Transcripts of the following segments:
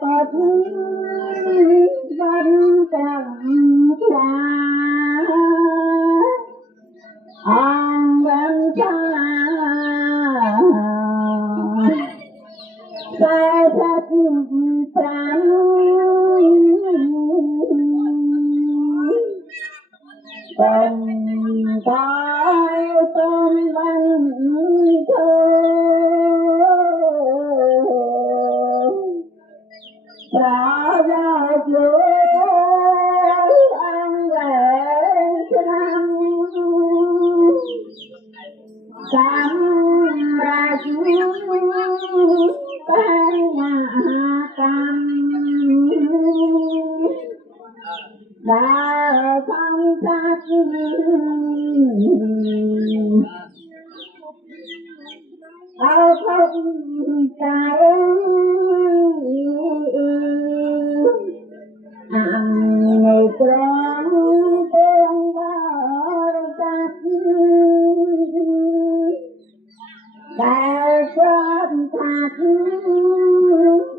Phật văn chẳng cha an văn cha sai thật trắng tình tai tâm văn thơ đã ra giữa ăn lễ năm cảm ra chúng tay nhà tâm đã phong sát áo không trái người con tên vào cát đại sơn thạch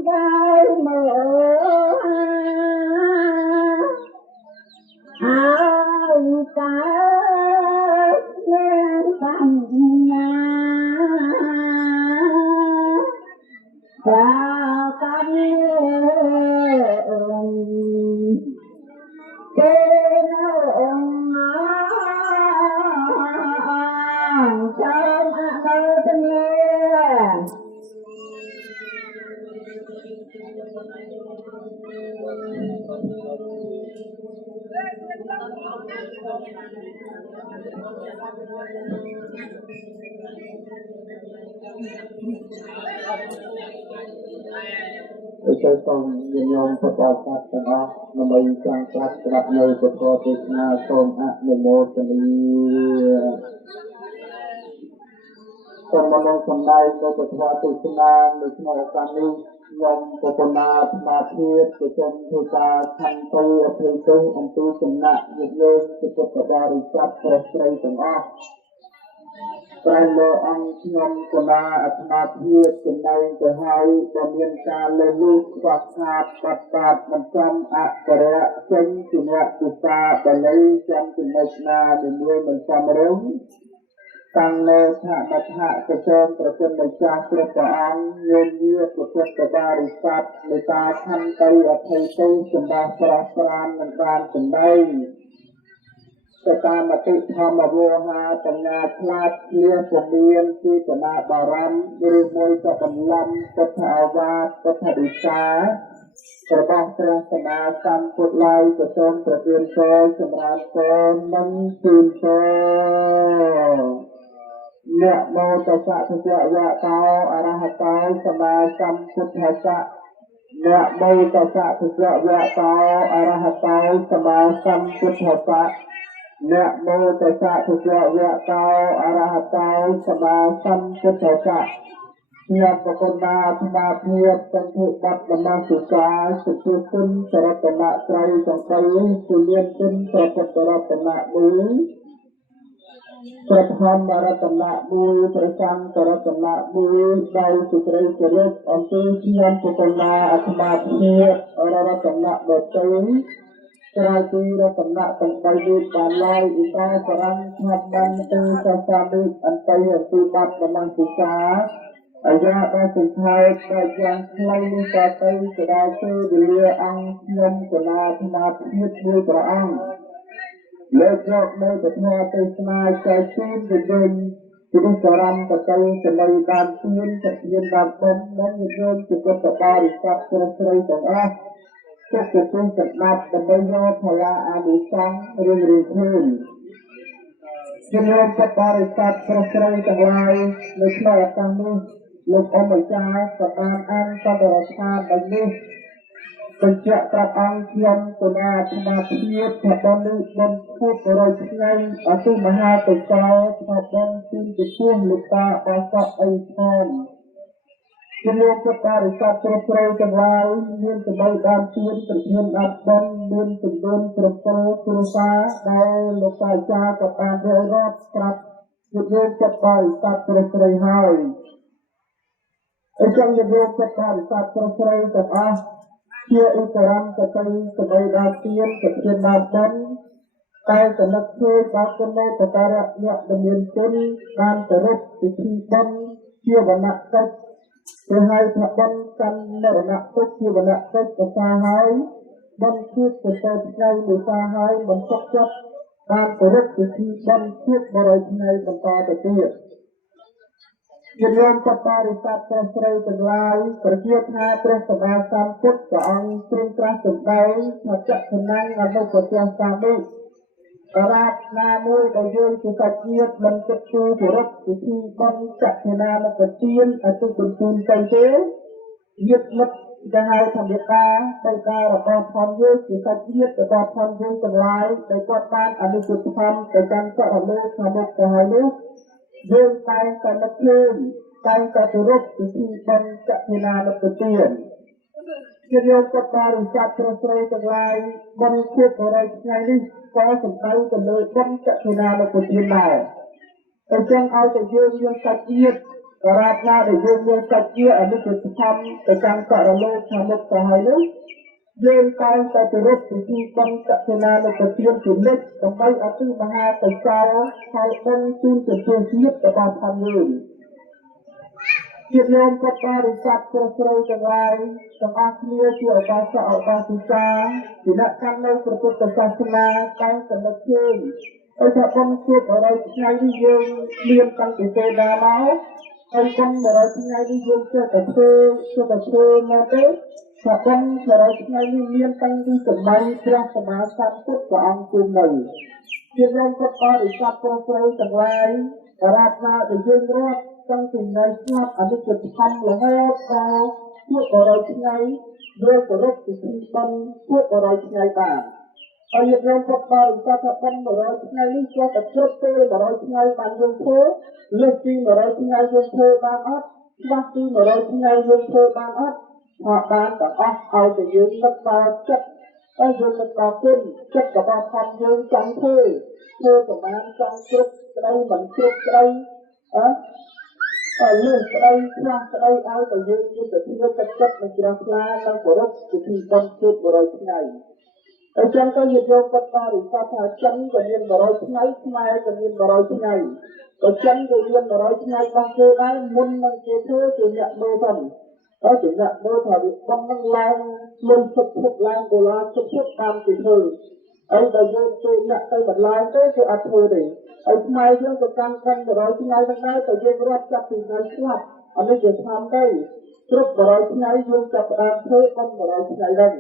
đại mở ai cả lên bằng nhà và cánh tên ông trong áo tình Tôi còn nhìn nhận Phật giáo Pháp Phật đó mà mình càng phát gặp nơi Phật giáo Việt Nam xong ạ mùa mô tình còn mà nông phần này có Phật giáo Việt Nam được ngộ càng đi nhằm Phật giáo mà thiết của trong thư ta thành tư ở thư tư ông tư tình nạ dịch lên cho Phật giáo Việt Pháp Phật giáo tổng ác Tại lô ông nhằm của na mà thiết tình này của hai và miền ca lên lúc và sát bạc bạc bằng trăm ạ và rẽ chân thì nhạc của ta và lấy trong tình mạch na để nuôi bằng trăm rống tăng lô thả mặt hạ của chân và chân bạch cha của ta ông nguyên nhiệt của Phật giáo Việt Pháp người ta thân tay ở thầy tư tình đa phran bằng bàn tình đây Kata mati thama voha tengah kelas lia pemian si kena baram berumur kebelam ketawat ketadisa terbang terasa samput lai kesom terpinso semrasa mengsinso Nek mau tasak sejak ya tau arah tau sama samput hasa Nek mau tasak sejak ya tau arah tau sama samput hasa Nek mô tassa thukya vya tao arahataw sama samputtasa Siap pekona thma thiet trong thị bát namasika Sukun saratana trai trong tay Sulian kun saratana mui Pratham saratana mui Prasang saratana mui Dai sutrai surit Onti siap pekona thma thiet Araratana betul Kerajaan Ratana Tengkai di Balai Ita Serang Sabdan Tu Sasami Antai Antibat Memang Sisa Ayat Rasulullah Bajang Selalu Katai Kedai Dilia Ang Siam Kena Temat Hidui Perang Lejok Mai Betna Tesna Caisin Gedun Jadi Serang Katai Selai Bantuin Kepian Bantuan Dan Yudun Cukup Tepari Sab Serai Tengah Các cuộc công tập đạp và bây giờ phải là adi sang rừng khuyên. Chúng tôi sẽ có thể sát pro sợi trong lai, lúc này tăng đi, lúc ông bởi cha và an cho đời xa bánh đi. Tình trạng các ông thiên của na chúng ta thiết thật đơn đi đơn phút rồi chúng ngay ở tu mà hai tuổi cao thật đơn xin được phương lực ta và sọ ấy thôn. Chúng tôi sẽ có thể sát pro sợi trong lai, nhưng từ đây đang thiên tự nhiên áp đơn, nhưng từ đơn pro sợi pro xa, đây lúc tài cha và an rơi rót sắp. Chúng tôi sẽ có thể sát pro sợi hai. អញ្ចឹងយើងយកចិត្តបរិស័ទប្រស្រីទាំងអស់ជាឧបរំទៅទៅសម្ដីដល់ទានទៅជាដល់បុណ្យតែចំណុចជួយដល់គុណនៃបតារៈអ្នកដែលមានគុណបានទៅរកពិធីបុណ្យជាវណ្ណៈកិច្ចទៅឲ្យថាបុណ្យកាន់មរណៈទុកជាវណ្ណៈកិច្ចប្រសាហើយបុណ្យជួបទៅទៅថ្ងៃមួយសាហើយបន្ទុកចិត្តបានទៅរកពិធីបុណ្យជួប100ថ្ងៃបន្តទៅទៀតជារំចាប់បរិស័ទព្រះស្រីទាំងឡាយប្រជាថាព្រះសម្មាសម្ពុទ្ធព្រះអង្គទ្រង់ត្រាស់សម្ដែងថាចក្ខណៈអនុបទាសាមិតារាបណាមួយដែលយើងជាសាច់ញាតិមិនគិតគូរគោរពពិធីបុណ្យចក្ខណៈមកទានអទុបន្ទូលទៅទេញាតិមិត្តដែលហៅថាមេត្តាដោយការរបស់ផងយើងជាសាច់ញាតិរបស់ផងយើងទាំងឡាយដែលគាត់បានអនុគ្រោះធម្មទៅកាន់ចក្រលោកខាងមុខទៅហើយនោះយើងតែងតែនឹកឃើញតែងតែគោរពពិធីបុណ្យចក្ខណៈមកទានជាយកចិត្តបរិស័ទព្រះស្រីទាំងឡាយបុណ្យជួប100ថ្ងៃនេះក៏សំដៅទៅលើបុណ្យចក្ខណៈមកទានដែរអញ្ចឹងឲ្យតែយើងមានសាច់ញាតិតារាបណាដែលយើងមានសាច់ញាតិអនុគ្រោះធម្មទៅកាន់ចក្រលោកខាងមុខទៅហើយនោះយើងតែងតែគោរពពិធីបុណ្យចក្ខណៈមកទានជានិច្ចដើម្បីអភិមហាបច្ច័យហើយបុណ្យជូនទៅជាជាតិរបស់ផងយើងជាញោមពុទ្ធបរិស័ទព្រះស្រីទាំងឡាយទាំងអស់គ្នាជាឧបាសកឧបាសិកាជាអ្នកកាន់នៅព្រះពុទ្ធសាសនាតែងតែនឹកឃើញឲ្យថាបុណ្យជួប100ថ្ងៃនេះយើងមានតាំងពីពេលណាមកហើយបុណ្យ100ថ្ងៃនេះយើងចេះតែធ្វើមកទេថាបុណ្យ100ថ្ងៃនេះមានតាំងពីសម័យព្រះសម្មាសម្ពុទ្ធព្រះអង្គគង់នៅជាញោមពុទ្ធបរិស័ទព្រះស្រីទាំងឡាយតារាបណាដែលយើងរាប់តាំងពីថ្ងៃស្លាប់អនុគ្រោះធម្មរហូតដល់ជួប100ថ្ងៃយើងគោរពពិធីបុណ្យជួប100ថ្ងៃបានហើយយើងពុទ្ធបរិស័ទថាបុណ្យ100ថ្ងៃនេះជាតែគ្រប់ពេល100ថ្ងៃបានយើងធ្វើលើសពី100ថ្ងៃយើងធ្វើបានអត់ច្បាស់ពី100ថ្ងៃយើងធ្វើបានអត់ថាបានទាំងអស់ឲ្យតែយើងនឹកដល់ចិត្តហើយយើងនឹកដល់គុណចិត្តរបស់ផងយើងចង់ធ្វើប្រមាណចង់គ្រប់ក្តីមិនគ្រប់ក្តីលើស្ដីខ្លះស្ដីឲ្យតែយើងមានតែធ្វើទឹកចិត្តមិនជ្រះថ្លានិងគោរពពិធីបុណ្យជួប100ថ្ងៃអញ្ចឹងទៅយកពុទ្ធបរិស័ទថាចិនក៏មាន100ថ្ងៃខ្មែរក៏មាន100ថ្ងៃក៏ចិនក៏មាន100ថ្ងៃរបស់គេដែរមុននឹងគេធ្វើជាអ្នកមើលទៅហើយជាអ្នកមើលថាវាបំនឹងឡើងលុយសុខឡើងដុល្លារសុខតាមគេធ្វើហើយដល់យើងជួយអ្នកទៅបន្លាយទៅគេអត់ធ្វើទេហើយខ្មែរយើងក៏កាន់100ថ្ងៃហ្នឹងដែរតែយើងរត់ចាប់ពីថ្ងៃស្លាប់អានេះជាធម្មទៅគ្រប់100ថ្ងៃយើងចាប់ផ្ដើមធ្វើបាន100ថ្ងៃហ្នឹង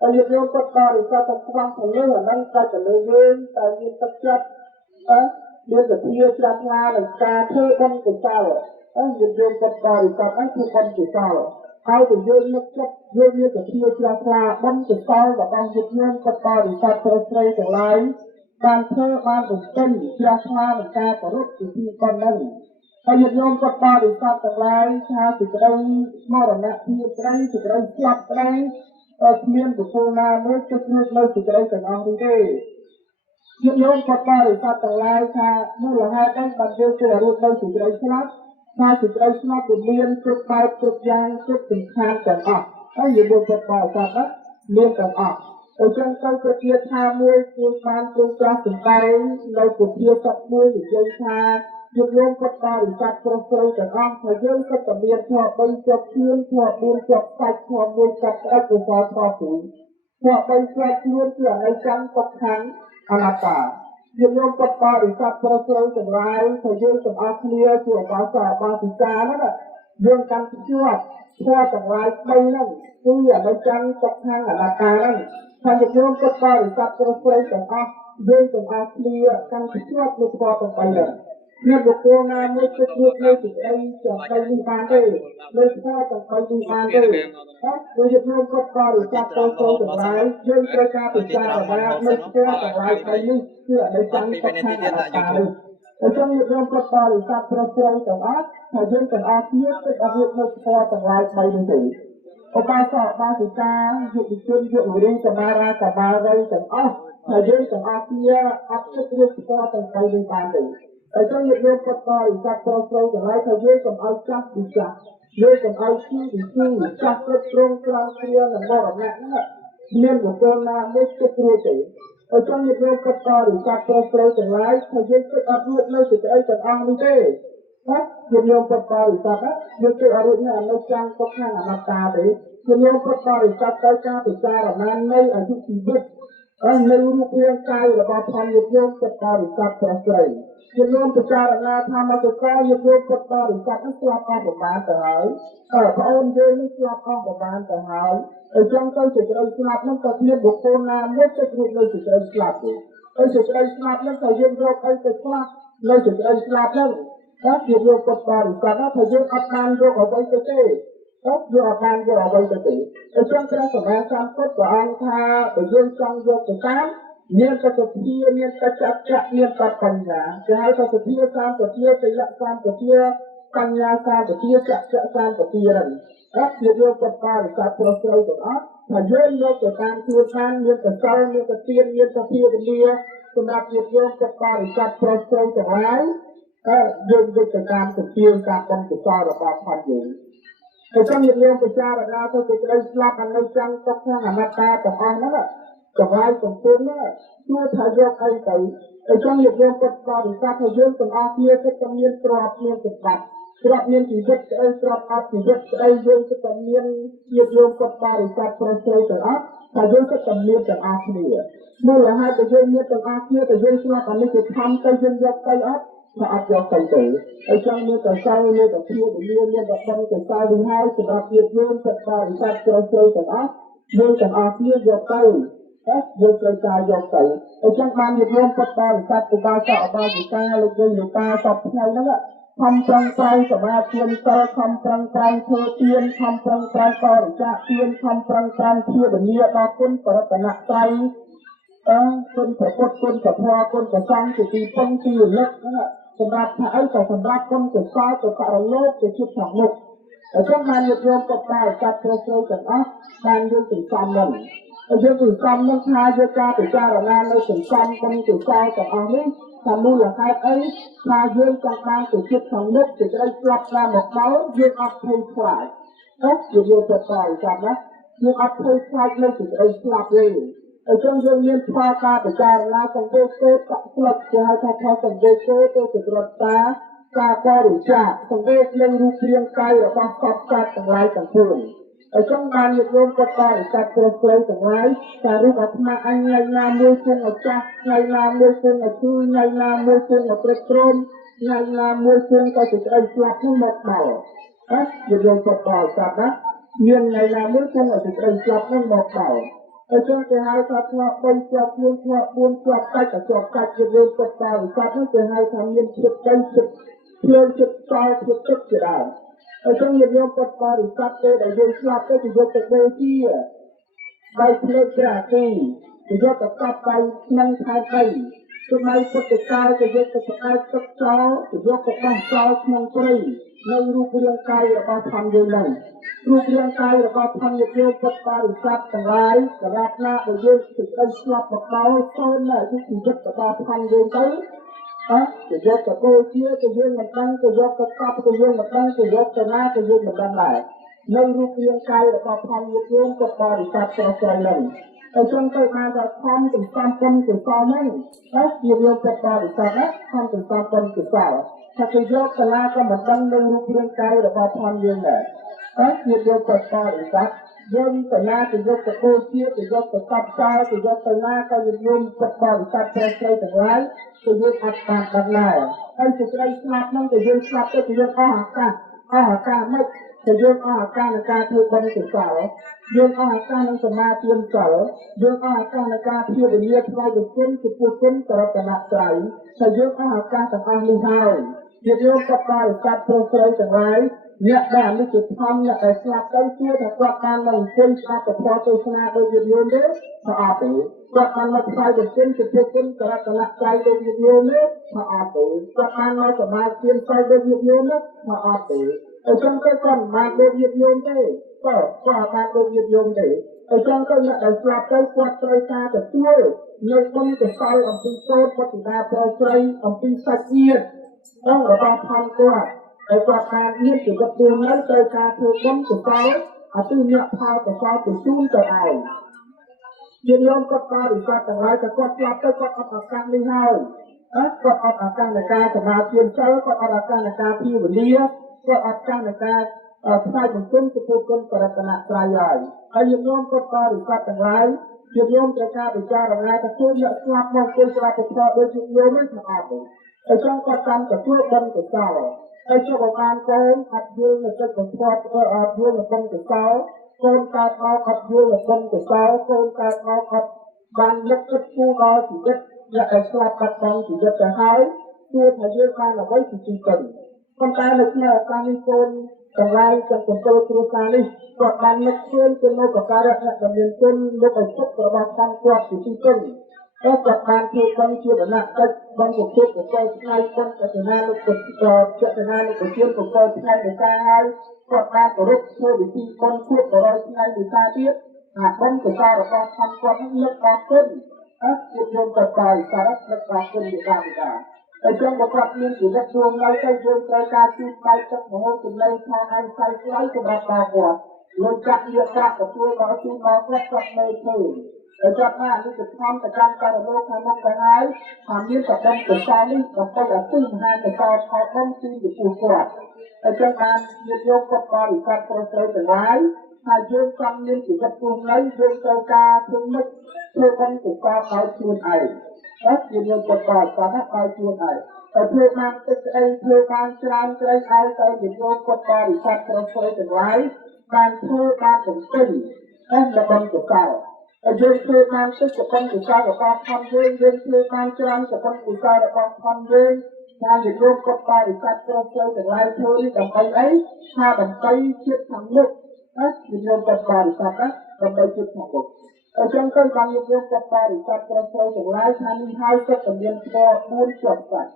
ហើយយើងពុទ្ធបរិស័ទទៅខ្វះទៅលើអាហ្នឹងតែទៅលើយើងតែមានទឹកចិត្តមានសទ្ធាជ្រះថ្លានឹងការធ្វើបុណ្យកុសលហើយយើងពុទ្ធបរិស័ទហ្នឹងធ្វើបុណ្យកុសលហើយទៅយើងនឹកចិត្តយើងមានសទ្ធាជ្រះថ្លាបុណ្យកុសលរបស់យើងពុទ្ធបរិស័ទព្រះស្រីទាំងឡាយបានធ្វើបានបង្កើនជ្រះថ្លានឹងការគោរពពិធីបុណ្យហ្នឹងហើយញោមពុទ្ធបរិស័ទទាំងឡាយថាសេចក្តីមរណៈភាពក្តីសេចក្តីស្លាប់ក្តីគ្មានបុគ្គលណាមួយជិតរួចនៅសេចក្តីទាំងអស់នេះទេញោមពុទ្ធបរិស័ទទាំងឡាយថាមូលហេតុហ្នឹងបានយើងទៅរួចនៅសេចក្តីស្លាប់ថាសេចក្តីស្លាប់វាមានគ្រប់បែបគ្រប់យ៉ាងគ្រប់សំខាន់ទាំងអស់ហើយញោមពុទ្ធបរិស័ទហ្នឹងមានទាំងអស់អញ្ចឹងទៅប្រជាថាមួយគឺបានទ្រង់ត្រាស់សម្ដែងនៅពុទ្ធិស័ព្ទមួយនិយាយថាយើងពុទ្ធបរិស័ទព្រះស្រីទាំងអស់ថាយើងគិតតែមានធម៌3ជាប់ខ្លួនធម៌4ជាប់សាច់ធម៌1ជាប់ស្អិតកុសលធម៌2ធម៌3ជាប់ខ្លួនគឺអនិច្ចំទុក្ខំអនត្តាយើងពុទ្ធបរិស័ទព្រះស្រីទាំងឡាយថាយើងទាំងអស់គ្នាជាឧបាសកឧបាសិកាណាយើងកាន់ជាប់ធម៌ទាំងឡាយ3ហ្នឹងគឺអនិច្ចំទុក្ខំអនត្តាហ្នឹងហើយយើងពុទ្ធបរិស័ទព្រះស្រីទាំងអស់យើងទាំងអស់គ្នាកាន់ជាប់នៅធម៌ទាំង3ហ្នឹងមានបុគ្គលណាមួយគិតរួចនៅសេចក្តីចំបីនេះបានទេលើស្គាល់ចំបីនេះបានទេហើយយើងពុទ្ធបរិស័ទចូលទាំងឡាយយើងត្រូវការពិចារណានៅស្គាល់ទាំងឡាយបីនេះគឺអនិច្ចំទុក្ខំអនត្តានេះអញ្ចឹងយើងពុទ្ធបរិស័ទព្រះស្រីទាំងអស់ថាយើងទាំងអស់គ្នាគិតឲ្យនៅស្គាល់ទាំងឡាយបីនេះទេឧបាសកឧបាសិកាយុវជនយុវរីកមារាកមារីទាំងអស់ថាយើងទាំងអស់គ្នាអត់គិតរួចស្គាល់ទាំងបីនេះបានទេអញ្ចឹងយើងពុទ្ធបរិស័ទព្រះស្រីទាំងឡាយថាយើងកុំឲ្យចាស់ពីចាស់ លើកឲ្យទីគឺចាស់គ្រប់គ្រងក្រងគ្រានៅមរណៈហ្នឹងមានបុគ្គលណាមួយគិតរួចទេអញ្ចឹងយើងត្រូវគិតតឬកាត់ប្រស្រូវទាំងឡាយថាយើងគិតអត់រួចនៅសេចក្តីទាំងអស់នេះទេណាយើងយកប្រកាសឬកាត់យើងគិតអត់រួចនៅអនុចាំទុកខាងអនត្តាទេយើងយកប្រកាសឬកាត់ទៅការពិចារណានៅអាយុជីវិតនៅរូបរាងកាយរបស់ផងយើងយកប្រកាសឬកាត់ប្រស្រូវយើងយកពិចារណាថាមកកយើងយកប្រកាសឬកាត់នោះស្លាប់អស់ប្រមាណទៅហើយប្អូនយើងនេះស្លាប់អស់ប្រមាណទៅហើយអញ្ចឹងទៅសេចក្តីស្លាប់នោះក៏មានបុគ្គលណាមួយចិត្តរួចនៅសេចក្តីស្លាប់ទេហើយសេចក្តីស្លាប់នោះក៏យើងរកអីទៅស្លាប់នៅសេចក្តីស្លាប់នោះតែជាយកពុតបរិស័ទថាយើងអត់បានយកអ្វីទៅទេយកអត់បានយកអ្វីទៅទេអញ្ចឹងព្រះសម្មាសម្ពុទ្ធព្រះអង្គថាបើយើងចង់យកទៅតាមមានសតិភាពមានសច្ចៈមានបញ្ញាគេហៅថាសតិសម្បទាសិលសម្បទាបញ្ញាសម្បទាចក្ខសម្បទាហ្នឹងជាយកពុតបរិស័ទប្រស្រូវទាំងអស់ថាយើងយកទៅតាមខ្លួនបានមានកសលមានទានមានសភាវនាសម្រាប់យកពុតបរិស័ទប្រស្រូវទាំងឡាយយើងយកទៅតាមសភាការបំកសលរបស់ផងយើងអញ្ចឹងយើងពិចារណាទៅសេចក្តីស្លាប់អនិច្ចំទុក្ខអនត្តាទាំងអស់ហ្នឹងកវាយកំពុងហ្នឹងគឺថាយកអីទៅអញ្ចឹងយើងពុតបរិស័ទថាយើងទាំងអស់គ្នាគិតតែមានទ្រព្យមានសម្បត្តិទ្រព្យមានជីវិតស្អីទ្រព្យអត់ជីវិតស្អីយើងគិតតែមានជាតិយើងពុតបរិស័ទប្រស្រីទាំងអស់ថាយើងគិតតែមានទាំងអស់គ្នាមូលហេតុដែលយើងមានទាំងអស់គ្នាតែយើងស្លាប់អានេះគឺខំទៅយើងយកទៅអត់ថាអត់យកទៅទេអញ្ចឹងមានកសលមានតែភាពមានតែបំកសលវិញហើយសម្រាប់ទៀតយើងពុតបរិស័ទប្រស្រីទាំងអស់យើងទាំងអស់គ្នាយកទៅយើងត្រូវការយកទៅអញ្ចឹងបានយើងពុតបរិស័ទទៅដល់ចអបាសិកាលោកយាយលោកតាសពថ្ងៃហ្នឹងខំប្រឹងប្រែងសមាធិសិលខំប្រឹងប្រែងធ្វើទានខំប្រឹងប្រែងបរិច្ចាគទានខំប្រឹងប្រែងជាវិញ្ញាដល់គុណបរតនត្រ័យគុណព្រះពុទ្ធគុណព្រះធម៌គុណព្រះសង្ឃជាទីពឹងទីរលឹកហ្នឹងសម្រាប់ថាអីក៏សម្រាប់គុណកុសលទៅបរលោកទៅជាខាងមុខអញ្ចឹងបានយកពុតបរិស័ទប្រស្រូវទាំងអស់បានយកទៅសំនឹងយើងគឺសំនឹងថាយកការពិចារណានៅសន្សំគុណកុសលទាំងអស់នេះថាមូលហេតុអីថាយើងចង់បានទៅជាខាងមុខសេចក្តីស្លាប់តាមមកដល់យើងអត់ភ័យខ្លាចយើងយកទៅបរិស័ទណាយើងអត់ភ័យខ្លាចនៅសេចក្តីស្លាប់ទេអញ្ចឹងយើងមានផ្ដល់ការពិចារណាសង្កេតគោតស្លឹកគេហៅថាផ្ដល់សង្កេតគោទៅសម្រាប់ការបរិច្ចាគសង្កេតនឹងរូបរាងកាយរបស់សពសត្វទាំងឡាយទាំងពួងអញ្ចឹងបានយកពុតបរិស័ទប្រស្រីទាំងឡាយការរូបអាត្មាអញថ្ងៃណាមួយគង់ឲ្យចាស់ថ្ងៃណាមួយគង់ឲ្យឈឺថ្ងៃណាមួយគង់ឲ្យព្រឹកព្រមថ្ងៃណាមួយគង់ទៅសេចក្តីស្លាប់នោះមកដល់យកពុតបរិស័ទណាមានថ្ងៃណាមួយគង់ឲ្យសេចក្តីស្លាប់នោះមកដល់អញ្ចឹងគេហៅថាធ្លាប់3ជាប់4ធ្លាប់4ជាប់កាច់ទៅជាប់កាច់យកពុតបរិស័ទនោះគេហៅថាមានចិត្តដីចិត្តភ្លើងចិត្តសល់ចិត្តទឹកជាដើមអញ្ចឹងយើងពុតបរិស័ទទេដែលយើងស្លាប់ទៅយកទៅបូជាដោយភ្លើងព្រះអាទិយកទៅកាប់ដៃក្នុងខែដីសម័យពុទ្ធកាលក៏យកទៅផ្អែកទឹកចោលយកទៅបោះចោលក្នុងព្រៃនៅរូបរាងកាយរបស់ធម្មយើងហ្នឹងរូបរាងកាយរបស់ធម្មយើងពុតបរិស័ទទាំងឡាយសម្រាប់ណាដែលយើងសេចក្តីស្លាប់មកដល់សូមនៅជីវិតរបស់ធម្មយើងទៅจะយកទៅបូជាទៅយើងមិនដឹងទៅយកទៅកប់ទៅយើងមិនដឹងទៅយកទៅណាទៅយើងមិនដឹងដែរនៅរូបរាងកាយរបស់ផងយើងក៏បរិស័ទប្រស្រីនឹងអញ្ចឹងទៅបានថាខំសន្សំគុណកុសលហ្នឹងជាយើងក៏បរិស័ទណាខំសន្សំគុណកុសលថាទៅយកទៅណាក៏មិនដឹងនៅរូបរាងកាយរបស់ផងយើងដែរជាយើងក៏បរិស័ទយើងទៅណាទៅយកទៅបូជាទៅយកទៅកប់ចោលទៅយកទៅណាក៏យើងក៏បរិស័ទប្រស្រីទាំងឡាយទៅយើងអត់បានដឹងដែរហើយសេចក្តីស្លាប់ហ្នឹងទៅយើងស្លាប់ទៅយើងអស់ឱកាសមិនទៅយើងអស់ឱកាសនៃការធ្វើបុណ្យកុសលយើងអស់ឱកាសនឹងសមាធិសិលយើងអស់ឱកាសនៃការភាវនាថ្វាយបុណ្យចំពោះគុណបរតនត្រ័យតែយើងអស់ឱកាសទាំងអស់នេះហើយយើងក៏បរិស័ទប្រស្រីទាំងឡាយអ្នកដែលនេះជាធម្មអ្នកដែលស្លាប់ទៅជាថាគាត់បានមកអង្គុយស្ដាប់ពធទេសនាដោយយើងទេថាអត់ទេគាត់បានមកថ្វាយបុណ្យចំពោះគុណបរតនត្រ័យដោយយើងទេថាអត់ទេគាត់បានមកសមាធិសិលដោយយើងទេថាអត់ទេអញ្ចឹងគាត់មិនបានដូចយើងទេគាត់បានដូចយើងទេអញ្ចឹងទៅអ្នកដែលស្លាប់ទៅគាត់ត្រូវការទទួលនៅគុណកុសលអំពីសូត្របទិតាប្រស្រីអំពីសាច់ញាតិរបស់ផងគាត់ ហើយគាត់បានមានជីវិតរស់នៅត្រូវការធ្វើបុណ្យកុសលអត់គឺអ្នកផលកុសលបញ្ជូនទៅឯងជាញោមគាត់បរិស័ទទាំងឡាយតែគាត់ស្លាប់ទៅគាត់អត់ឱកាសនេះហើយគាត់អត់ឱកាសនៃការសមាធិចូលគាត់អត់ឱកាសនៃការភាវនាគាត់អត់ឱកាសនៃការផ្សាយបង្គំទៅពុទ្ធគុណបរតនត្រ័យហើយញោមគាត់បរិស័ទទាំងឡាយជាញោមត្រូវការពិចារណាទៅជួយអ្នកស្លាប់មកជួយស្លាប់ទៅធ្វើដូចជាញោមហ្នឹងមិនអត់ទេហើយចង់គាត់តាមទទួលបុណ្យកុសលហើយចុះបើបានកូនអត់យល់នៅចិត្តបំផុតអត់យល់នៅបុណ្យកុសលកូនកើតមកអត់យល់នៅបុណ្យកុសលកូនកើតមកអត់បានលឹកគិតគូរដល់ជីវិតអ្នកដែលស្លាប់បាត់បង់ជីវិតទៅហើយគួរថាយើងបានអ្វីពីជីវិតប៉ុន្តែនៅក្នុងឱកាសនេះកូនទាំងឡាយtrongកំពើគ្រួសារនេះគាត់បាននឹកឃើញទៅនៅប្រការអ្នកដែលមានគុណលោកឪពុករបស់គាត់ពីទីគុណគាត់បានធ្វើបុណ្យជាដំណាក់ទឹកបុណ្យពុទ្ធប្រកបថ្ងៃបុណ្យចេតនាលោកពុទ្ធចេតនាលោកជាប្រកបថ្ងៃវិសាហើយគាត់បានគោរពធ្វើពិធីបុណ្យពុទ្ធ100ថ្ងៃវិសាទៀតអាបុណ្យកុសលរបស់គាត់នឹងលើកដល់គុណជាយើងទៅដល់សារៈលើកដល់គុណជាការវិសាហើយចង់បើគាត់មានជីវិតរួមនៅទៅយើងត្រូវការជួយផ្សាយទឹកមហូបចំណីផងហើយផ្សាយស្វ័យសម្រាប់ដល់គាត់លោកចាក់យកប្រាក់ទទួលដល់ជូនដល់គាត់នៅធ្វើហើយគាត់ថានេះគឺធម្មទៅកាន់ករណីខាងមុខទៅហើយថាមានប្រដំកសានេះដើម្បីឲ្យទិមហាកសាផលបំជូនទៅពួកគាត់ហើយចឹងបានញាតិញោមគាត់បរិស័ទប្រុសស្រីទាំងឡាយហើយយើងចង់មានជីវិតរួមនៅយើងត្រូវការធ្វើម៉េចធ្វើបុណ្យកុសលឲ្យខ្លួនឯងជាយើងគាត់បរិស័ទឲ្យខ្លួនឯងហើយធ្វើបានទឹកស្អីធ្វើបានច្រើនស្អីឲ្យទៅញាតិញោមគាត់បរិស័ទប្រុសស្រីទាំងឡាយបានធ្វើបានបំពេញនៅបុណ្យកុសលយើងធ្វើបានទឹកសកម្មវិសារបស់ធម្មយើងធ្វើបានច្រើនសកម្មវិសារបស់ធម្មយើងថាជារួមគាត់បរិស័ទប្រជើទាំងឡាយធ្វើនេះដើម្បីអីថាដើម្បីជាតិខាងមុខជារួមគាត់បរិស័ទដើម្បីជាតិខាងមុខអញ្ចឹងទៅបានយើងគាត់បរិស័ទប្រជើទាំងឡាយថានេះហើយគាត់តែមានពណ៌4ជាប់សាច់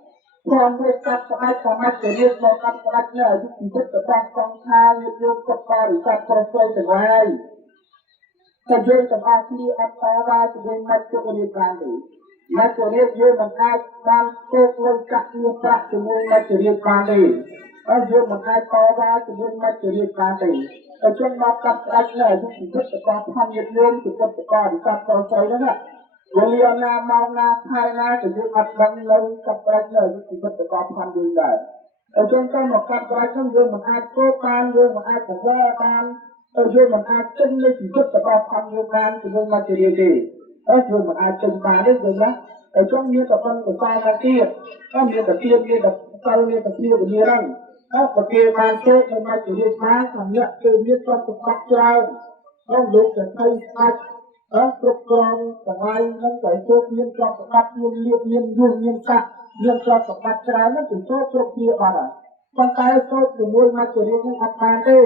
ព្រមមួយកាត់ស្បែកសមត្ថជារៀបមកកាត់ស្បែកនៅអាយុជីវិតរបស់សង្ខារយើងគាត់បរិស័ទប្រជើទាំងឡាយតែយើងទាំងអស់គ្នាអត់តវ៉ាជាមួយមច្ចុរាជបានទេមច្ចុរាជយើងមិនអាចបានគោកលុយកាក់គ្នាប្រាក់ជាមួយមច្ចុរាជបានទេហើយយើងមិនអាចតវ៉ាជាមួយមច្ចុរាជបានទេតែយើងមកកាត់ស្ដាច់នៅអាយុជីវិតរបស់ធម្មយើងយើងជីវិតរបស់អរិស័ព្ទប្រជ័យហ្នឹងវេលាណាមកណាខែណាក៏យើងអត់ដឹងនៅកាត់ស្ដាច់នៅអាយុជីវិតរបស់ធម្មយើងដែរហើយយើងទៅមកកាត់ស្ដាច់ហ្នឹងយើងមិនអាចគោកបានយើងមិនអាចបង្វែរបានយើងមិនអាចចិននៃជីវិតរបស់ធម្មយើងបានជាមួយមច្ចុរាជទេយើងមិនអាចចិនបានទេយើងណាហើយចង់មានតែប៉ុនកសាទៅទៀតមានតែទៀតមានតែសិលមានតែទៀតវិញ្ញាណហ្នឹងប្រគេបានជោគនៅមច្ចុរាជបានសម្រាប់គឺមានទ្រព្យសម្បត្តិច្រើនហើយលោកទៅស្អាតគ្រប់គ្រងទាំងឡាយនឹងតែជោគមានទ្រព្យសម្បត្តិមានលៀបមានយសមានកាក់មានទ្រព្យសម្បត្តិច្រើនហ្នឹងគឺជោគគ្រប់គ្នាបាត់ហើយប៉ុន្តែជោគជាមួយមច្ចុរាជហ្នឹងអត់បានទេ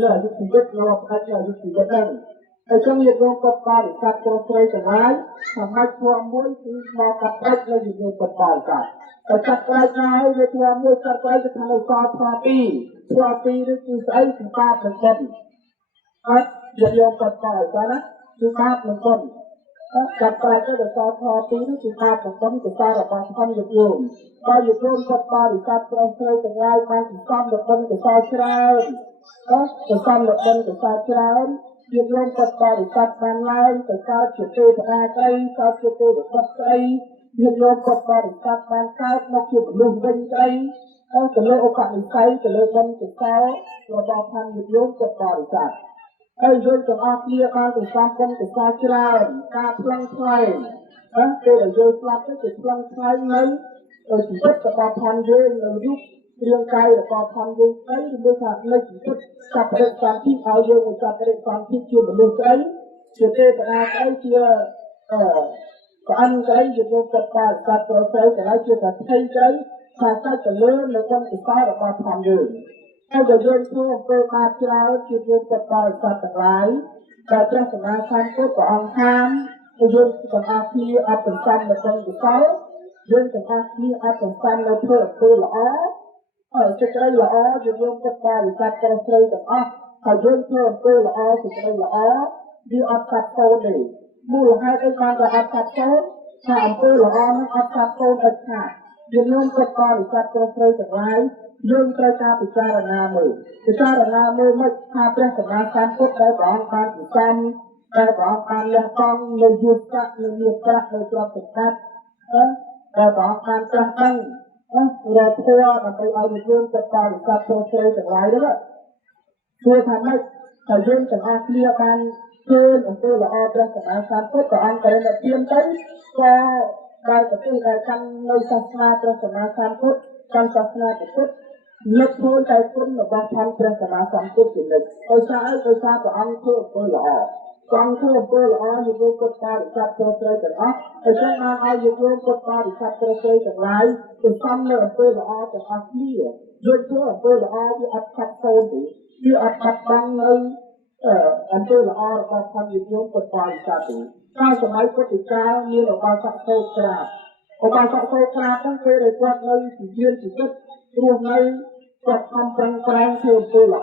លើអាយុជីវិតរបស់ផ្នែកអាយុជីវិតហ្នឹងហើយចឹងយើងយកគាត់បរិស័ទប្រុសស្រីទាំងឡាយសម្រាប់ធម៌មួយគឺមកកាត់ផ្ដាច់នៅយើងគាត់បរិស័ទហើយកាត់ផ្ដាច់ហើយវាធម៌មួយកាត់ផ្ដាច់ទៅខាងនៅសល់ធម៌2នេះគឺស្អីគឺបាបនឹងបុណ្យហើយយើងយកគាត់បរិស័ទណាគឺបាបនឹងបុណ្យកាត់ផ្ដាច់ទៅសល់ធម៌2នេះគឺបាបនឹងបុណ្យកុសលរបស់ធម្មយើងយកហើយយើងយកគាត់បរិស័ទប្រុសស្រីទាំងឡាយបានសន្សំដល់បុណ្យកុសលច្រើនសន្សំលោកបុណ្យកុសលច្រើនជាលំគាត់បរិស័ទបានឡើងទៅកើតជាទេវតាស្អីកើតជាទេវបុត្រស្អីជាលំគាត់បរិស័ទបានកើតមកជាមនុស្សវិញស្អីទៅលើឧបនិស្ស័យទៅលើបុណ្យកុសលរបស់ខាងយើងគាត់បរិស័ទហើយយើងទាំងអស់គ្នាបានសន្សំបុណ្យកុសលច្រើនការផ្លឹងថ្លែងពេលដែលយើងស្លាប់ទៅគឺផ្លឹងថ្លែងនៅជីវិតរបស់ខាងយើងនៅរូបរាងកាយរបស់ធម្មយើងស្អីឬថានៅជីវិតចាប់រិទ្ធសន្ធិឲ្យយើងមកចាប់រិទ្ធសន្ធិជាមនុស្សស្អីជាទេវតាស្អីជាព្រះអង្គស្អីជាលោកគាត់បរិស័ទប្រសើរកន្លែងជាថាថៃស្អីថាសាច់ទៅលើនៅក្នុងកសលរបស់ធម្មយើងហើយបើយើងធ្វើអំពើបាបច្រើនជាយើងគាត់បរិស័ទទាំងឡាយដែលព្រះសម្មាសម្ពុទ្ធព្រះអង្គហាមយើងទាំងអស់គ្នាអត់សន្សំនៅក្នុងកសលយើងទាំងអស់គ្នាអត់សន្សំនៅធ្វើអំពើល្អហើយសេចក្តីល្អយើងយកគាត់បរិស័ទប្រុសស្រីទាំងអស់ហើយយើងធ្វើអំពើល្អសេចក្តីល្អវាអត់កាត់កូនទេមូលហេតុអីបានតែអត់កាត់កូនថាអំពើល្អនឹងអត់កាត់កូនឥតខាត យើងនាំគាត់បរិស័ទត្រូវស្រីទាំងឡាយយើងត្រូវការពិចារណាមើលមិនថាព្រះសម្មាសម្ពុទ្ធដែលព្រះអង្គបានពិចារណាដែលព្រះអង្គបានលះបង់នៅយុទ្ធៈនៅមានប្រាក់នៅទ្រព្យសម្បត្តិដែលព្រះអង្គបានត្រាស់ដឹងរកធម៌ដើម្បីឲ្យយើងគាត់បរិស័ទត្រូវស្រីទាំងឡាយនោះគឺថាម៉េចហើយយើងទាំងអស់គ្នាបានឃើញអំពើល្អព្រះសម្មាសម្ពុទ្ធព្រះអង្គក៏បានទានទៅក៏ដែលប្រទេសដែលកាន់នៅសាសនាព្រះសម្មាសម្ពុទ្ធកាន់សាសនាពុទ្ធលើកខ្លួនតែគុណរបស់ផងព្រះសម្មាសម្ពុទ្ធជានិច្ចដោយសារព្រះអង្គធ្វើអំពើល្អព្រះអង្គធ្វើអំពើល្អយើងគាត់បរិស័ទត្រូវស្រីទាំងអស់ហើយចឹងបានឲ្យយើងគាត់បរិស័ទត្រូវស្រីទាំងឡាយទៅសំនៅអំពើល្អទាំងអស់គ្នាយើងធ្វើអំពើល្អវាអត់ខាត់សូន្យទេវាអត់ខាត់បងនៅអំពើល្អរបស់ផងយើងគាត់បរិស័ទទេតែសម័យពុទ្ធកាលមានឧបាសកសូត្រាហ្នឹងគេដែលគាត់នៅជាយានជីវិតរស់នៅគាត់ខំប្រឹងប្រែងធ្វើអំពើល្អ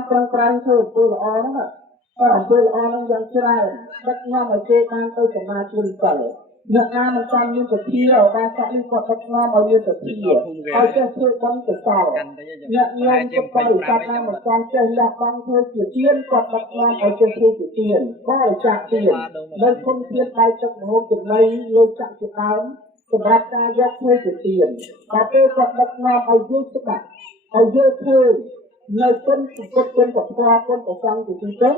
ហ្នឹងអំពើល្អហ្នឹងយ៉ាងច្រើនដឹកនាំឲ្យគេបានទៅសមាធិសិលអ្នកណាមិនតាមមានសទ្ធាឧបាសកនេះគាត់ដឹកនាំឲ្យមានសទ្ធាឲ្យចេះធ្វើបុណ្យកុសលអ្នកញោមពុទ្ធបរិស័ទណាមិនតាមចេះលះបង់ធ្វើជាទានគាត់ដឹកនាំឲ្យចេះធ្វើជាទានបរិច្ចាគទាននៅគុណទានដៃទឹកមហូបចំណីលើចាក់ជាដើមសម្រាប់ការយកធ្វើជាទានដល់ពេលគាត់ដឹកនាំឲ្យយើងស្ដាប់ឲ្យយើងធ្វើនៅគុណពុទ្ធគុណពធគុណប្រសង្ឃជាទីទៅ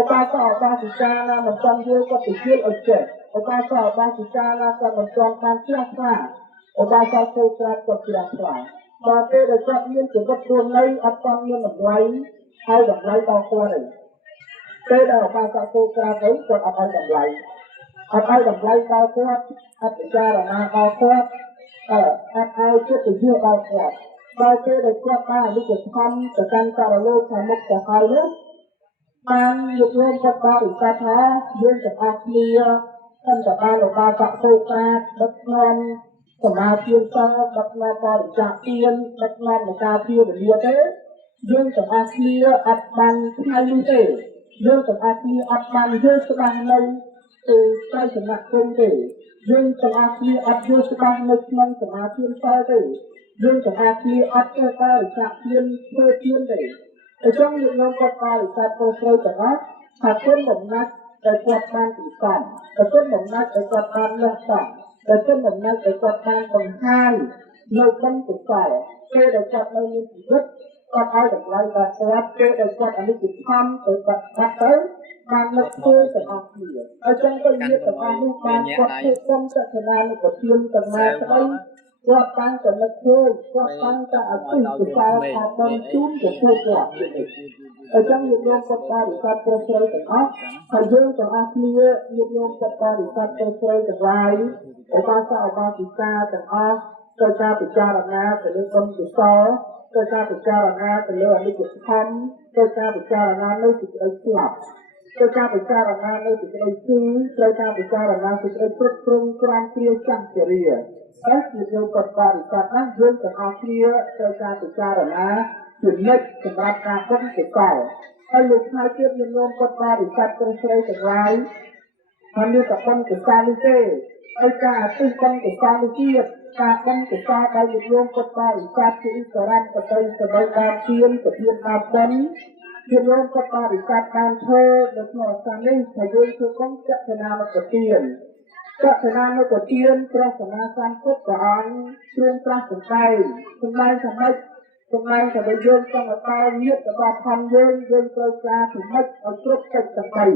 ឧបាសកឧបាសិកាណាមិនចង់យល់គាត់ទៅជឿឲ្យចេះឧបាសកឧបាសិកាណាគាត់មិនចង់បានជ្រះថ្លាឧបាសកចូលក្រាបគាត់ជ្រះថ្លាដល់ពេលដែលគាត់មានជីវិតរស់នៅអត់ទាន់មានតម្លៃហើយតម្លៃដល់គាត់ទេពេលដែលឧបាសកចូលក្រាបទៅគាត់អត់ឲ្យតម្លៃដល់គាត់អត់ពិចារណាដល់គាត់អត់ឲ្យចិត្តទៅយល់ដល់គាត់ដល់ពេលដែលគាត់បានអនុញ្ញាតខំទៅកាន់ករលោកខាងមុខទៅហើយនោះបានយករួមគាត់បរិស័ទថាយើងទាំងអស់គ្នាខ្ញុំក៏បានឧបាសកសូត្រាដឹកនាំសមាធិសិលដឹកនាំបរិច្ចាគទានដឹកនាំនៃការភាវនាទេយើងទាំងអស់គ្នាអត់បានថ្ងៃនេះទេយើងទាំងអស់គ្នាអត់បានយល់ច្បាស់នៅត្រៃសនៈគុណទេយើងទាំងអស់គ្នាអត់យល់ច្បាស់នៅក្នុងសមាធិសិលទេយើងទាំងអស់គ្នាអត់ចេះបរិច្ចាគទានធ្វើទានទេអញ្ចឹងយើងនាំគាត់បរិស័ទទៅស្រីទាំងអស់ថាគុណបំណាច់ដែលគាត់បានពិសោធន៍គុណបំណាច់ដែលគាត់បានលះបង់គុណបំណាច់ដែលគាត់បានបង្ហាញនៅក្នុងកុសលពេលដែលគាត់នៅមានជីវិតគាត់ឲ្យតម្លៃដល់គាត់ពេលដែលគាត់អនុញ្ញាតខំទៅគាត់បាត់ទៅបាននឹកធ្វើទាំងអស់គ្នាអញ្ចឹងទៅញាតិទាំងអស់នោះបានគាត់ធ្វើគុណចក្រណានុប្រទានទាំងណាស្ដីគាត់បានតែនឹកធ្វើគាត់បានតែអធិស្ឋានថាបានជូនទៅពួកគាត់អញ្ចឹងយើងយកគាត់បរិស័ទទៅស្រីទាំងអស់ហើយយើងទាំងអស់គ្នាយកគាត់បរិស័ទទៅស្រីទាំងឡាយឧបាសកឧបាសិកាទាំងអស់ត្រូវការពិចារណាទៅលើគុណកុសលត្រូវការពិចារណាទៅលើអនិច្ចធម៌ត្រូវការពិចារណានៅសេចក្តីស្លាប់ត្រូវការពិចារណានៅសេចក្តីជឿត្រូវការពិចារណាសេចក្តីព្រឹកព្រំក្រានគ្រាចាស់ជរាហើយជាយកគាត់បរិស័ទហ្នឹងយើងទាំងអស់គ្នាត្រូវការពិចារណាជានិច្ចសម្រាប់ការគុណកុសលហើយលោកថ្ងៃទៀតយើងនាំគាត់បរិស័ទទាំងស្រីទាំងឡាយហើយមានតែគុណកុសលនេះទេហើយការអតិគុណកុសលនេះទៀតការគុណកុសលដែលយើងនាំគាត់បរិស័ទជាអិសរៈទៅសម្រាប់តាមទានទៅទានតាមគុណយើងនាំគាត់បរិស័ទបានធ្វើនៅក្នុងអាសននេះហើយយើងធ្វើគុណចក្រណានុប្រទានព្រះសម្មាសម្ពុទ្ធព្រះអង្គទ្រង់ត្រាស់សម្ដែងថាម៉េចសម្ដែងថាយើងចង់ឲ្យបានញាតិរបស់ធម្មយើងត្រូវការជំនិចឲ្យគ្រប់កិច្ចទាំង3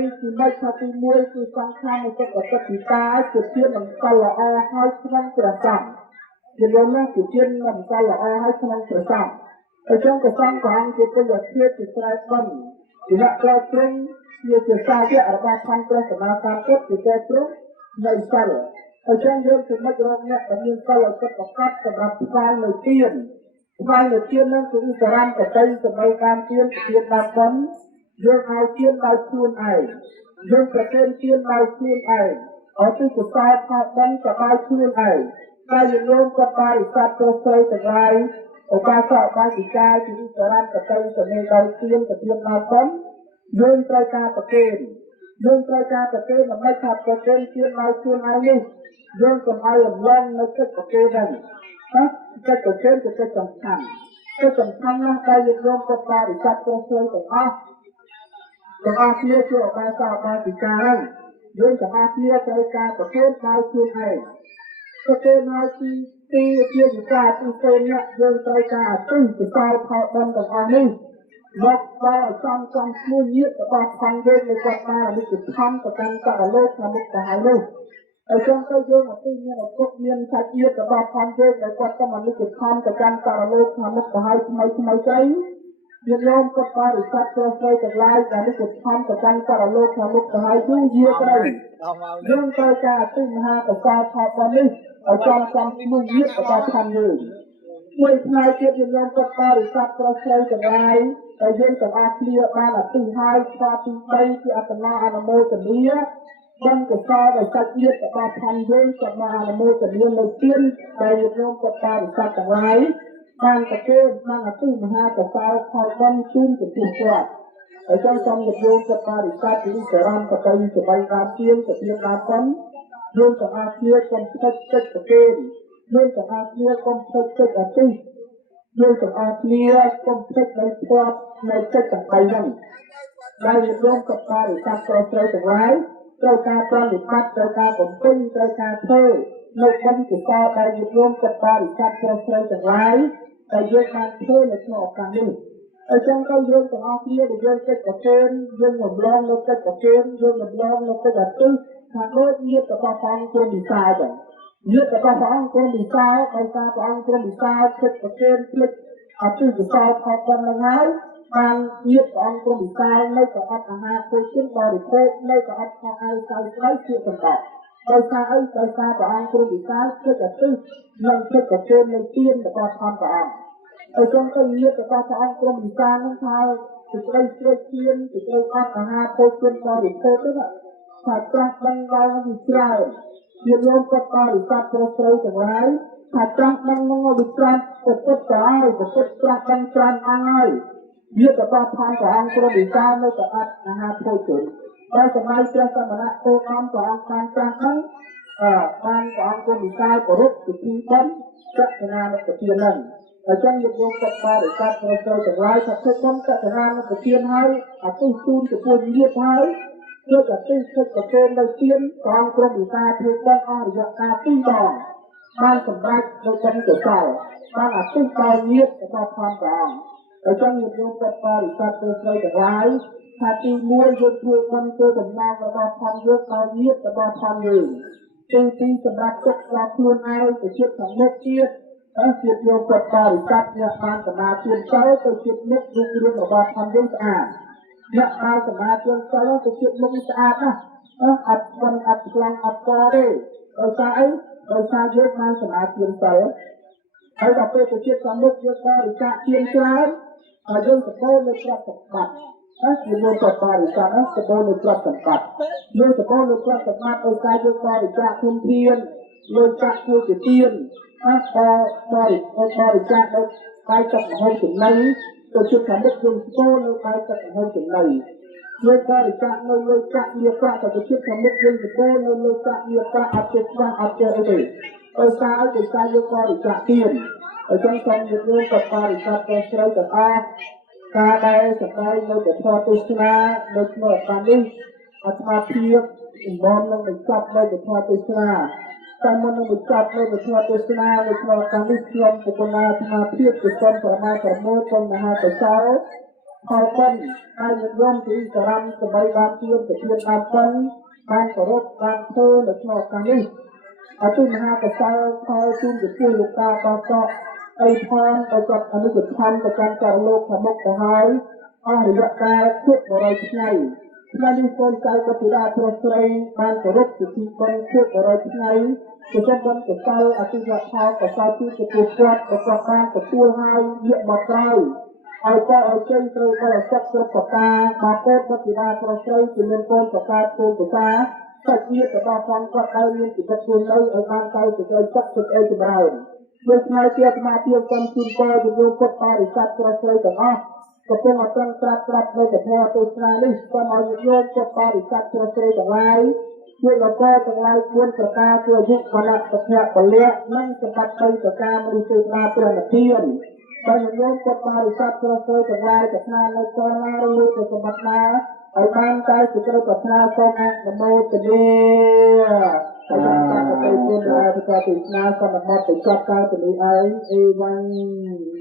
នេះគឺមិនថាទី1គឺសង្ខារនៃចិត្តអតិភិតាជាទានមង្គលល្អហើយក្នុងព្រះសង្ឃជាលំណាជាទានមង្គលល្អហើយក្នុងព្រះសង្ឃអញ្ចឹងព្រះសង្ឃព្រះអង្គជាពលភាពជាស្រែបុណ្យជាអ្នកក្រទ្រង់ជាសាវករបស់ផងព្រះសម្មាសម្ពុទ្ធជាតែព្រមនៅសិលអញ្ចឹងយើងជំនិចរកអ្នកដែលមានសិលឲ្យចិត្តប្រកបសម្រាប់ស្វែងនៅទាននឹងគឺសរំកតីសម្ដីតាមទានតាមបុណ្យយើងឲ្យទានដោយខ្លួនឯងយើងប្រទានទានដោយខ្លួនឯងអត់ទៅប្រកបផលបុណ្យក៏ដោយខ្លួនឯងតែយើងរួមគាត់បរិស័ទទៅស្រីទាំងឡាយឧបាសកឧបាសិកាជាសរំកតីសម្ដីដោយទានតាមបុណ្យយើងត្រូវការប្រកេនដើម្បីថាប្រកេនទានដោយខ្លួនឯងនេះ យើងកុំឲ្យរំលងនៅចិត្តប្រគេហ្នឹងណាចិត្តប្រគេគឺចិត្តសំខាន់ណាស់ដែលយើងយកទៅបរិច្ចាគព្រះស្រីទាំងអស់គ្នាជាអបាសកអបាសិកាហ្នឹងយើងទាំងអស់គ្នាត្រូវការប្រគេនដោយខ្លួនឯងប្រគេនឲ្យទីជាវិការទីផ្សេងនេះយើងត្រូវការអតិសកលផលបុណ្យទាំងអស់នេះមកដល់សំឈ្មោះញាតិរបស់ផងយើងនៅគាត់បាននិច្ចធម្មទៅកាន់បរិលោកខាងមុខទៅហើយនោះហើយចឹងទៅយើងអតិមានឪពុកមានសាច់ញាតិរបស់ផងយើងដែលគាត់ទៅនិច្ចធម្មទៅកាន់បរិលោកខាងមុខទៅហើយថ្មីទៅយើងយកគាត់បរិស័ទព្រះស្រីទាំងឡាយដែលនិច្ចធម្មទៅកាន់បរិលោកខាងមុខទៅហើយយូរយារក្តីយើងត្រូវការអតិមហាកសាលផលបុណ្យនេះឲ្យចំឈ្មោះញាតិរបស់ផងយើងមួយផ្នែកទៀតយើងយកគាត់បរិស័ទព្រះស្រីទាំងឡាយដែលយើងទាំងអស់គ្នាបានអតិហើយស្វាទី3ជាអត្តនាអនុមោទនាបានកសាលដោយសាច់ញាតិរបស់ផងយើងក៏បានអនុមោទនានៅទានដែលយើងយកគាត់បរិស័ទទាំងឡាយបានប្រគេនបានអតិមហាកសាលផលបុណ្យជូនចំពោះគាត់ហើយចឹងសូមយកគាត់បរិស័ទពីចរន្តទៅសបៃតាមទានទៅទានតាមបុណ្យយើងទាំងអស់គ្នាកុំភ្លេចចិត្តប្រគេនយើងទាំងអស់គ្នាកុំភ្លេចចិត្តអតិយើងទាំងអស់គ្នាកុំភ្លេចនៅគាត់នៅចិត្តទាំង3ហ្នឹងដែលយើងក៏បរិស័ទត្រូវទាំងឡាយត្រូវការប្រតិបត្តិត្រូវការបំពេញត្រូវការធ្វើនៅក្នុងកសលដែលយើងក៏បរិស័ទត្រូវទាំងឡាយដែលយើងបានធ្វើនៅក្នុងឱកាសនេះអញ្ចឹងទៅយើងទាំងអស់គ្នាដែលយើងចិត្តប្រគេនយើងរំលងនៅចិត្តប្រគេនយើងរំលងនៅចិត្តអតិថាដូចញាតិរបស់ព្រះអង្គគុំវិសាលចឹងញាតិរបស់ព្រះអង្គគុំវិសាលដោយសារព្រះអង្គគុំវិសាលចិត្តប្រគេនភ្លេចអតិវិសាលផលប៉ុណ្្នឹងហើយបានញាតិព្រះអង្គគុំវិសាលនៅក៏អត់អាហារធ្វើជិនបរិភោគនៅក៏អត់ខោអាវសៅស្បែកជាសម្បត្តិដោយសារអីដោយសារព្រះអង្គគុំវិសាលចិត្តអតិនិងចិត្តប្រគេននៅទានរបស់ព្រះអង្គហើយចឹងទៅញាតិរបស់ព្រះអង្គគុំវិសាលនឹងថាសេចក្តីស្រេកទានសេចក្តីអត់អាហារធ្វើជិនបរិភោគទៅថាត្រាស់ដឹងដល់វិច្រើនជាលោកគាត់បរិស័ទព្រះស្រីទាំងឡាយថាត្រាស់ដឹងនឹងវិច្រាស់ពុទ្ធទៅហើយពុទ្ធត្រាស់ដឹងច្រើនអង្គហើយវាក៏បោះផានព្រះអង្គព្រះវិសាលនៅតែអត់អាហារភោជនដោយសម័យព្រះសមណគោអំព្រះអង្គបានត្រាស់ដឹងបានព្រះអង្គព្រះវិសាលគោរពពិធីបុណ្យចក្រណានុប្រទាននឹងហើយចឹងយើងយកគាត់បរិស័ទព្រះស្រីទាំងឡាយថាធ្វើបុណ្យចក្រណានុប្រទានហើយអតិជូនចំពោះញាតិហើយគឺអតិសិទ្ធិប្រគេននៅទានព្រះអង្គព្រះវិសាលធ្វើបុណ្យអរិយកាល2ដងបានសម្រេចនៅបុណ្យកុសលបានអតិដល់ញាតិរបស់ព្រះអង្គហើយចឹងយើងយកគាត់បរិស័ទព្រះស្រីទាំងឡាយថាទី1យើងធ្វើបុណ្យទៅដំណើររបស់ផងយើងដល់ញាតិរបស់ផងយើងទី2សម្រាប់ទុកដល់ខ្លួនឯងទៅជាតិខាងមុខទៀតជាតិយកគាត់បរិស័ទអ្នកបានសមាទានទៅជាតិមុខរូបរាងរបស់ផងយើងស្អាតអ្នកបានសមាទានទៅជាតិមុខស្អាតណាស់អត់ស្វឹងអត់ខ្លាំងអត់កទេដោយសារអីដោយសារយើងបានសមាទានទៅហើយដល់ពេលទៅជាតិខាងមុខយើងបរិច្ចាគទានច្រើនហើយយើងសបោនៅទ្រព្យសម្បត្តិយើងយកទៅបរិច្ចាគសបោនៅទ្រព្យសម្បត្តិយើងសបោនៅទ្រព្យសម្បត្តិដោយសារយើងបរិច្ចាគធនធានលុយកាក់ធ្វើជាទានបរិច្ចាគដោយកាយចិត្តមហិចំណៃទៅជិតខាងមុខយើងស្គាល់នៅកាយចិត្តមហិចំណៃយើងបរិច្ចាគនៅលុយកាក់វាប្រាក់ទៅជិតខាងមុខយើងស្គាល់នៅលុយកាក់វាប្រាក់អត់ចេះច្បាស់អត់ចេះអីទេដោយសារយើងបរិច្ចាគទានហើយចឹងសូមយើងក៏បរិច្ចាគទៅស្រីទាំងអស់ការដែលសម្ដែងនៅពធទេសនានៅក្នុងឱកាសនេះអាត្មាភាពអំណរនឹងបញ្ចប់នៅពធទេសនាតែមុននឹងបញ្ចប់នៅពធទេសនានៅក្នុងឱកាសនេះខ្ញុំពុទ្ធនាអាត្មាភាពគឺសូមប្រមាណប្រមូលគុណមហាកុសលផលបុណ្យហើយញោមទីសរំសបីបានទានទៅទានបានបុណ្យបានគោរពបានធ្វើនៅក្នុងឱកាសនេះអតិមហាកុសលផលជូនទៅពលលោកតាបកអីផងទៅគាត់អនុជធម្មទៅកាន់ចរលោកខាងមុខទៅហើយអស់រយៈកាលជិត100ថ្ងៃថ្ងៃនេះកូនចៅកតិរាព្រះស្រីបានគោរពពិធីបុណ្យជិត100ថ្ងៃជាចំបុណ្យកុសលអតិយផលកុសលជូនទៅពលគាត់ក៏គាត់បានទទួលហើយយកមកក្រោយហើយក៏ឲ្យចេញត្រូវបរិសុទ្ធគ្រប់ប្រការមកកូនកតិរាព្រះស្រីជាមានកូនប្រការគោលប្រការសាច់ញាតិរបស់ផងគាត់ឲ្យមានជីវិតខ្លួននៅឲ្យបានទៅសេចក្តីសុខសេចក្តីចម្រើនដោយថ្ងៃជាអាត្មាភាពសូមជូនពរជំនួសពុទ្ធបរិស័ទព្រះស្រីទាំងអស់កំពុងតែត្រាស់នៅពធទេសនានេះសូមឲ្យញោមពុទ្ធបរិស័ទព្រះស្រីទាំងឡាយ ជានគរទាំងឡាយ4ប្រការគឺអាយុវណ្ណៈសុភៈពលៈនិងសម្បត្តិ3ប្រការមនុស្សទេវតាព្រះនិព្វានតែញោមពុទ្ធបរិស័ទព្រះសង្ឃទាំងឡាយប្រាថ្នានៅកលណាឬមួយទៅសម្បត្តិណាឲ្យបានតែសេចក្តីប្រាថ្នាសូមអនុមោទនាហើយតាមទៅគុណដែលប្រកាសទេសនាសន្មតទៅចាប់កើតទៅនេះឯងអេវ៉ាន់